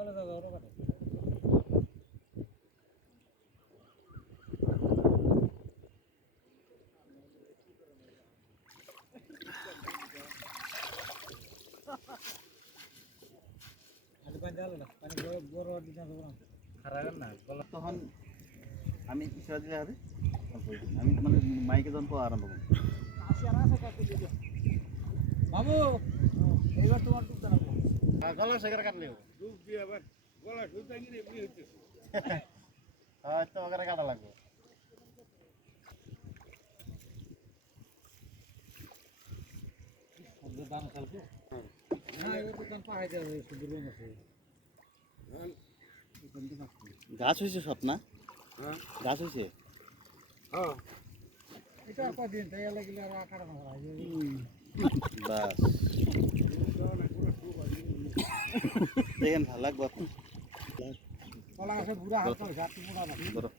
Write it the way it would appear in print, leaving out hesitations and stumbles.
চলে যাবে ওর কাছে আরে পানি দাও না পানি বড় বড় দিতে হবে না খারাপ না তখন আমি ইশারা দিলে হবে আমি মানে মাইকে যখন পাওয়া আরম্ভ করব আসি আর আছে কাটতে দিও বাবু এইবার তোমার টুকটা রাখো গলা সেগার কাটলে ডুব দিয়ে আবার গলা ঢুকতে গিয়ে এমনি হইতেছে হয়তো ওখানে কাটা লাগবে দাম চালবো হ্যাঁ এবার তো দাম পাহাড়ে যাবে সুন্দর রুম আছে গাছ হয়েছে সব না হ্যাঁ গাছ হয়েছে হ্যাঁ এটা আর কদিন তাই লাগলে আর আকার না বাস দেখেন ভালো লাগবে এখন কলা গাছের বুড়া হাত হাত মোড়া না ধরো